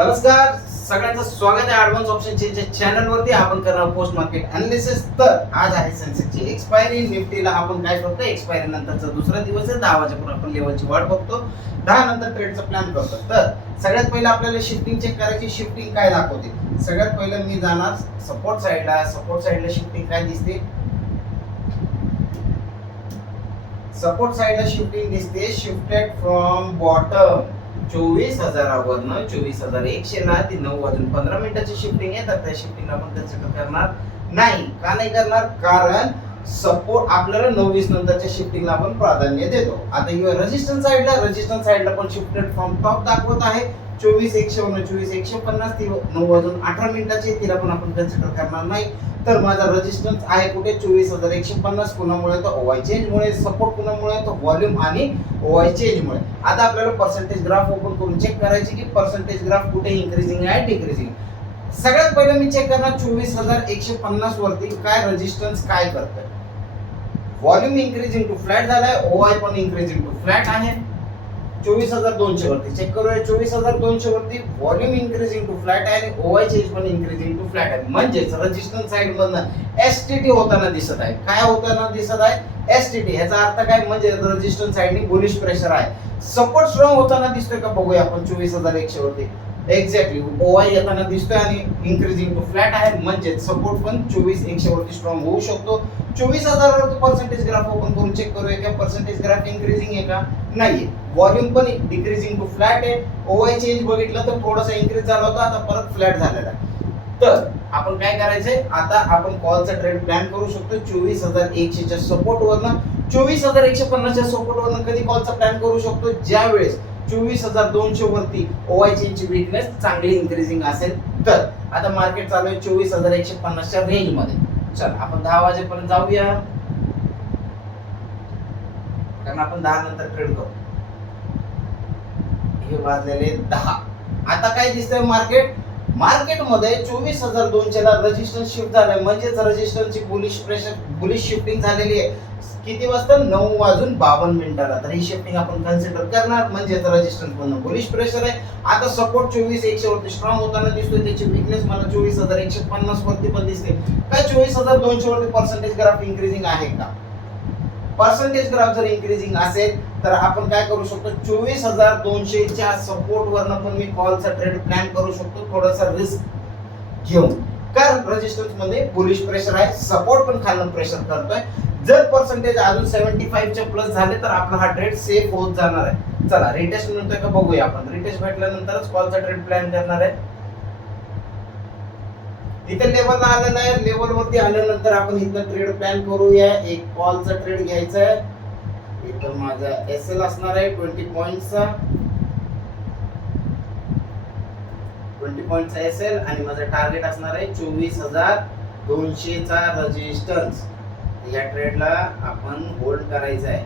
नमस्कार, सगळ्यांचं स्वागत आहे ॲडव्हान्स ऑप्शन चेंजच्या चॅनल वरती. आपण करणार पोस्ट मार्केट अनालिसिस. तर आज आहे सेन्सेक्सची एक्सपायरी. निफ्टीला आपण काय करतो, एक्सपायरी नंतरचा दुसरा दिवस आहे, 10 वाजेपर्यंत आपण लेवलची वाट बघतो, 10 नंतर ट्रेडचा प्लॅन करतो. तर सगळ्यात पहिलं आपल्याला शिफ्टिंग चेक करायची. शिफ्टिंग काय दाखवते, सगळ्यात पहिलं मी जाणार सपोर्ट साइडला. सपोर्ट साइडला शिफ्टिंग काय दिसते, सपोर्ट साइडला शिफ्टिंग दिसते. शिफ्टेड फ्रॉम बॉटम 24,000वरनं 24,100 ला ती 9 वाजून 15 मिनिटाची शिफ्टिंग आहे. तर त्या शिफ्टिंगला आपण कन्सिडर करणार नाही. का नाही करणार, कारण सपोर्ट आपल्याला 9:20 नंतरच्या शिफ्टिंगला आपण प्राधान्य देतो. आता रेजिस्टन्स साइडला पण शिफ्टेड फ्रॉम टॉप दाखवत आहे 24,100 वरून 24,150. ती 9 वाजून 18 मिनिटाची, तिला पण आपण कन्सिडर करणार नाही. तर माझा रेजिस्टन्स आहे कुठे, 24,150. कुणामुळे, तर ओआय चेंजमुळे. सपोर्ट कुणामुळे, तर व्हॉल्यूम आणि ओआय चेंजमुळे. आता आपल्याला पर्सेंटेज ग्राफ ओपन करून चेक करायची की पर्सेंटेज ग्राफ कुठे इन्क्रीजिंग आहे, डिक्रीजिंग. सगळ्यात पहिलं मी चेक करणार 24,150 वरती काय रेजिस्टन्स काय करतोय. व्हॉल्यूम इन्क्रीजिंग टू फ्लॅट झालाय, ओआय पण इन्क्रीजिंग टू फ्लॅट आहे. 24,200 वरती चेक करूया. 24,200 वरती व्हॉल्यूम इन्क्रीजिंग टू फ्लॅट आहे आणि ओआय चेंज पण इन्क्रीजिंग टू फ्लॅट आहे. म्हणजेच रेजिस्टन्स साइड मधनं एसटीटी होताना दिसत आहे. काय होताना दिसत आहे, एसटीटी. याचा अर्थ काय, म्हणजे रेजिस्टन्स साइडनी बुलिश प्रेशर आहे. सपोर्ट स्ट्रॉंग होताना दिसतोय का बघूया आपण 24,100 वरती. एक्झॅक्टली ओआय येताना दिसतोय आणि इन्क्रीजिंग टू फ्लॅट आहे. म्हणजे सपोर्ट पण 24,100 वरती स्ट्रॉंग होऊ शकतो. 24,000 वरती पर्सेंटेज ग्राफ ओपन करून चेक करूया की पर्सेंटेज ग्राफ इन्क्रीजिंग आहे का, नाहीये. व्हॉल्यूम पण डिक्रीजिंग टू फ्लॅट आहे. ओआय चेंज बघितलं तर थोडासा इन्क्रीज झाला होता, आता परत फ्लॅट झालेला आहे. तर आपण काय करायचंय, आता आपण कॉलचा ट्रेड प्लॅन करू शकतो 24,100 च्या सपोर्ट वरनं. 24,150 च्या सपोर्ट वरनं कधी कॉलचा प्लॅन करू शकतो, ज्या वेळेस 24,200 वरती ओआय चेंजची वीकनेस चांगली इन्क्रीजिंग असेल तर. आता मार्केट चालू आहे 24,150 च्या रेंज मध्ये. चल आपण 10 वाजेपर्यंत जाऊया, कारण आपण 10 नंतर ट्रेड करू. हे वाजलेले 10. आता काय दिसतंय मार्केटमध्ये 24,200 ला रेजिस्टन्स शिफ्ट झालाय. म्हणजेच रेजिस्टन्सची बुलिश शिफ्टिंग झालेली आहे. किती वाजता, 9 वाजून 52 मिनिटाला. तर ही शिफ्टिंग आपण कन्सिडर करणार. म्हणजेच रेजिस्टन्स पण बुलिश प्रेशर आहे. आता सपोर्ट 24,100 वरती स्ट्रॉंग होताना दिसतोय. त्याची वीकनेस मला 24,150 वरती पण दिसते. काय 24,200 वरती पर्सेंटेज ग्राफ इन्क्रीजिंग आहे का. पर्सेंटेज ग्राफ जर इन्क्रीजिंग असेल तर आपण काय करू शकतो, 24,200 च्या सपोर्ट वरनं पण मी कॉलचा ट्रेड प्लॅन करू शकतो, थोडासा रिस्क घेऊन. कारण रेजिस्टन्स मध्ये बुलिश प्रेशर आहे, सपोर्ट पण खालून प्रेशर करतोय. जर पर्सेंटेज अजून 75 च्या प्लस झाले तर आपला हा ट्रेड सेफ होत जाणार आहे. चला रिटेस्ट मिळतोय का बघूया आपण. रिटेस्ट भेटल्यानंतरच कॉलचा ट्रेड प्लॅन करणार आहे. इथे लेवलला आलेलं आहे. लेवल वरती आल्यानंतर आपण इथं ट्रेड प्लॅन करूया. एक कॉलचा ट्रेड घ्यायचा आहे. इथं माझा एसएल असणार आहे 20 पॉइंटचा. 20 पॉइंटचा एसएल आणि माझं टार्गेट असणार आहे 24,200 चा रेजिस्टन्स. या ट्रेडला आपण होल्ड करायचा आहे.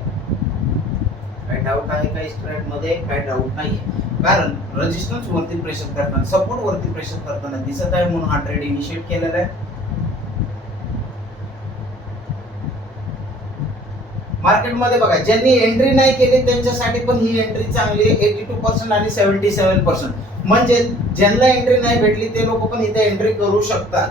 काय डाऊट आहे का इस ट्रेड मध्ये, काय डाऊट नाही. कारण रेजिस्टन्स वरती प्रेशर करताना, सपोर्ट वरती प्रेशर करताना दिसत आहे, म्हणून हा ट्रेड इनिशिएट केलेला आहे. मार्केटमध्ये बघा, ज्यांनी एंट्री नाही केली त्यांच्यासाठी पण ही एंट्री चांगली आहे. 82% आणि 77%. म्हणजे ज्यांना एंट्री नाही भेटली ते लोक पण इथे एंट्री करू शकतात.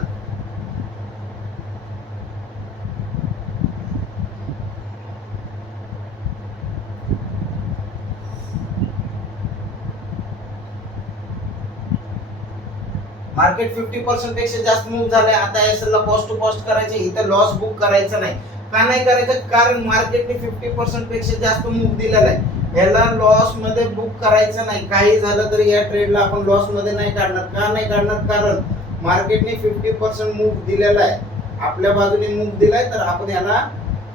मार्केट 50% पेक्षा जास्त मूव्ह झालंय. आता एसएल ला कॉस्ट टू कॉस्ट करायचे, इथे लॉस बुक करायचं नाही. का नाही करायचं, कारण मार्केटने 50% पेक्षा जास्त मूव्ह दिलेला आहे. याला लॉस मध्ये बुक करायचं नाही. काही झालं तरी या ट्रेडला आपण लॉस मध्ये नाही काढणार. का नाही काढणार, कारण मार्केटने 50% मूव्ह दिलेला आहे, आपल्या बाजूने मूव्ह दिलाय. तर आपण याला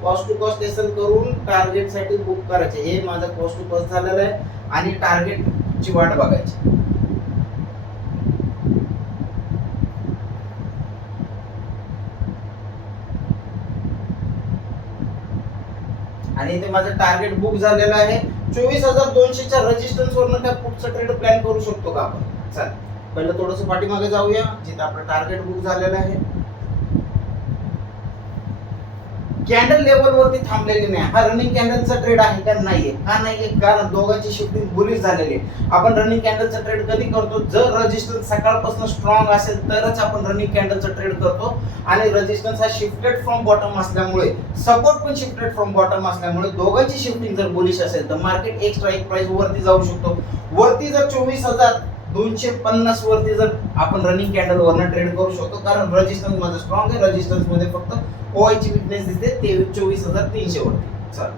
कॉस्ट टू कॉस्ट एसएल करून टार्गेट साठी बुक करायचे. हे माझं कॉस्ट टू कॉस्ट झालेलं आहे आणि टार्गेटची वाट बघायची. आणि इथे माझं टार्गेट बुक झालेलं आहे 24,200 च्या रेजिस्टन्स वरनं. काय पुढचा ट्रेड प्लॅन करू शकतो का आपण. चल पहिलं थोडंसं पाठीमागे जाऊया, जिथे आपलं टार्गेट बुक झालेलं आहे. कॅन्डल लेवल वरती थांबलेली नाही. हा रनिंग कॅन्डलचा ट्रेड आहे का? नाहीये. का नाहीये? कारण दोघांची शिफ्टिंग बुलिश झालेली आहे. आपण रनिंग कॅन्डलचा ट्रेड कधी करतो? जर रेजिस्टन्स सकाळपासून स्ट्रॉंग असेल तरच आपण रनिंग कॅन्डलचा ट्रेड करतो. आणि रेजिस्टन्स हा शिफ्टेड फ्रॉम बॉटम असल्यामुळे, सपोर्ट पण शिफ्टेड फ्रॉम बॉटम असल्यामुळे दोघांची शिफ्टिंग जर बुलिश असेल तर मार्केट एक स्ट्राइक प्राइस वरती जाऊ शकतो. वरती जर 24,250 वरती जर आपण रनिंग कॅन्डल वरनं ट्रेड करू शकतो, कारण रेजिस्टन्स मध्ये स्ट्रॉंग आहे. रेजिस्टन्स मध्ये फक्त OI ची विकनेस दिसते 24,300 वरती. चल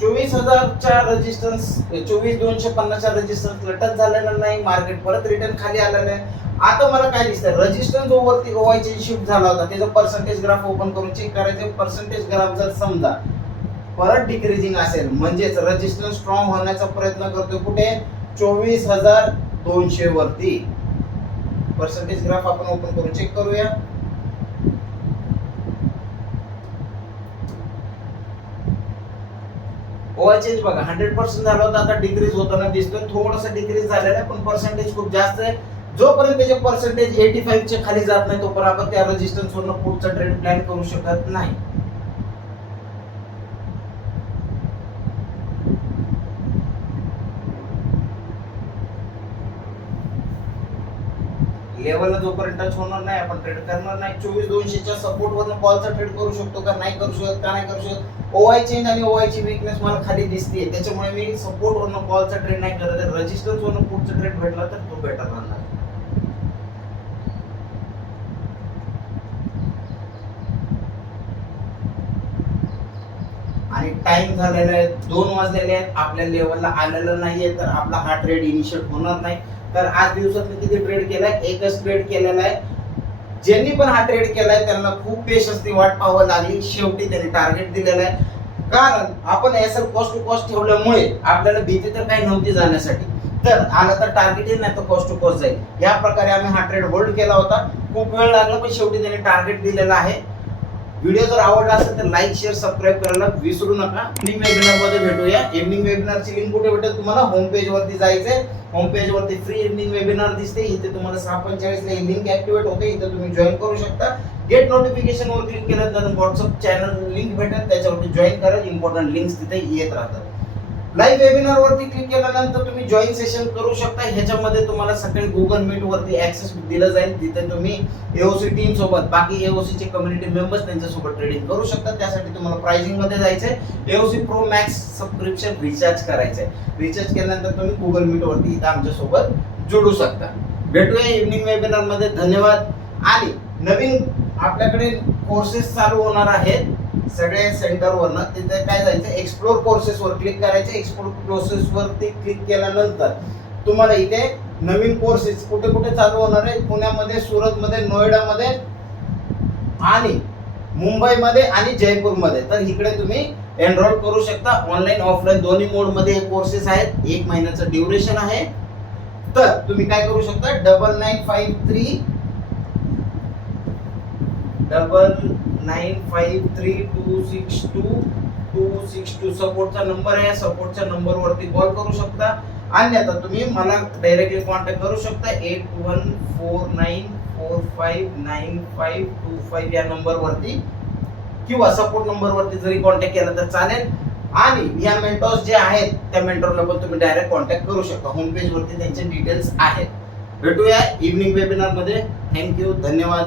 24,000च्या रेजिस्टन्स, 24,250च्या रेजिस्टन्स टच झालेला नाही. मार्केट परत रिटर्न खाली आलेलं आहे. आता मला काय दिसतं, रेजिस्टन्स वरती OI ची शिफ्ट झाला होता. त्याचा पर्सेंटेज ग्राफ ओपन करून चेक करायचे. पर्सेंटेज ग्राफ जर समजा परत डिक्रीजिंग असेल म्हणजेच रेजिस्टन्स स्ट्रॉंग होण्याचा प्रयत्न करतोय कुठे? 24,200 वरती. पर्सेंटेज ग्राफ आपण ओपन करून चेक करूया. OI चेंज बघा 100% झाला होता. आता डिक्रीज होताना दिसतोय. थोडासा डिक्रीज झालेला आहे पण पर्सेंटेज खूप जास्त आहे. जोपर्यंत त्याचे पर्सेंटेज 85 च्या खाली जात नाही तोपर्यंत आपण त्या रेजिस्टन्स वरनं पुढचा ट्रेड प्लॅन करू शकत नाही. लेवलला जोपर्यंत टच होणार नाही आपण ट्रेड करणार नाही. 24,200च्या सपोर्ट वरनं कॉलचा ट्रेड करू शकतो का? नाही करू शकत. का नाही करू शकत? OI चेंज आणि OI ची वीकनेस मला खाली दिसते, त्याच्यामुळे मी सपोर्ट वरनं कॉलचा ट्रेड नाही करत. रेजिस्टन्स वरनं पुढचा ट्रेड भेटला तर तो बेटर राहणार. आणि टाइम झालेला आहे, 2 वाजलेले आहेत. आपल्या लेवलला आलेलं नाहीये तर आपला हा ट्रेड इनिशिएट होणार नाही. तर आज दिवसात किती ट्रेड केलाय? एकच ट्रेड केलेला आहे. ज्यांनी पण हा ट्रेड केलाय त्यांना खूप पेशन्सनी वाट पाहावं लागली. शेवटी त्यांनी टार्गेट दिलेलं आहे. कारण आपण एसएल कॉस्ट टू कॉस्ट ठेवल्यामुळे आपल्याला भीती तर काही नव्हती जाण्यासाठी. तर आला तर टार्गेट नाही तर कॉस्ट टू कॉस्ट जाईल. या प्रकारे आम्ही हा ट्रेड होल्ड केला होता. खूप वेळ लागला पण शेवटी त्यांनी टार्गेट दिलेला आहे. व्हिडिओ जर आवडला असेल तर लाईक शेअर सबस्क्राईब करायला विसरू नका. इव्हनिंग वेबिनार मध्ये भेटूया. इव्हनिंग वेबिनारची लिंक कुठे भेटेल तुम्हाला? होम पेज वरती जायचंय. होम पेज वरती फ्री इव्हनिंग वेबिनार दिसते. इथे तुम्हाला 6:45 ला ही लिंक ऍक्टिव्हेट होते. इथे तुम्ही जॉईन करू शकता. गेट नोटिफिकेशन वर क्लिक केल्यानंतर व्हॉट्सअप चॅनल लिंक भेटेल, त्याच्यावरती जॉईन करा. इम्पॉर्टंट लिंक्स तिथे येत राहतात. लाईव्ह वेबिनार वरती क्लिक केल्यानंतर तुम्ही जॉईन सेशन करू शकता. ह्याच्यामध्ये तुम्हाला सकाळी गुगल मीट वरती ऍक्सेस दिला जाईल. तिथे तुम्ही एओसी टीम सोबत बाकी एओसी चे कम्युनिटी मेंबर्स त्यांच्यासोबत ट्रेडिंग करू शकता. त्यासाठी तुम्हाला प्राइसिंग मध्ये जायचंय. AOC pro max subscription recharge करायचंय. रिचार्ज केल्यानंतर तुम्ही गुगल मीट वरती इथे आमच्या सोबत जोडू शकता. भेटूया इव्हनिंग वेबिनार मध्ये. धन्यवाद. आणि नवीन आपल्याकडे कोर्सेस चालू होणार आहेत सगळे सेंटरवरनं. तिथे काय जायचं, एक्सप्लोर कोर्सेस वर क्लिक करायचं. एक्सप्लोर कोर्सेस वरती क्लिक केल्यानंतर तुम्हाला इथे नवीन कोर्सेस कुठे कुठे चालू होणार आहे? पुण्यामध्ये, सुरतमध्ये, नोएडामध्ये आणि मुंबईमध्ये आणि जयपूरमध्ये. तर इकडे तुम्ही एनरोल करू शकता. ऑनलाईन ऑफलाईन दोन्ही मोड मध्ये हे कोर्सेस आहेत. 1 महिन्याचं ड्युरेशन आहे. तर तुम्ही काय करू शकता, 9953262262 सपोर्टचा नंबर आहे. सपोर्टच्या नंबर वरती कॉल करू शकता. अन्यथा तुम्ही मला डायरेक्टली कॉन्टॅक्ट करू शकता. 8149459525 या नंबर वरती किंवा सपोर्ट नंबर वरती जरी कॉन्टॅक्ट केला तर चालेल. आणि या मेंटॉर्स जे आहेत त्या मेंटॉरला पण तुम्ही डायरेक्ट कॉन्टॅक्ट करू शकता. होम पेज वरती त्यांचे डिटेल्स आहेत. भेटूया इव्हनिंग वेबिनार मध्ये. थँक्यू. धन्यवाद.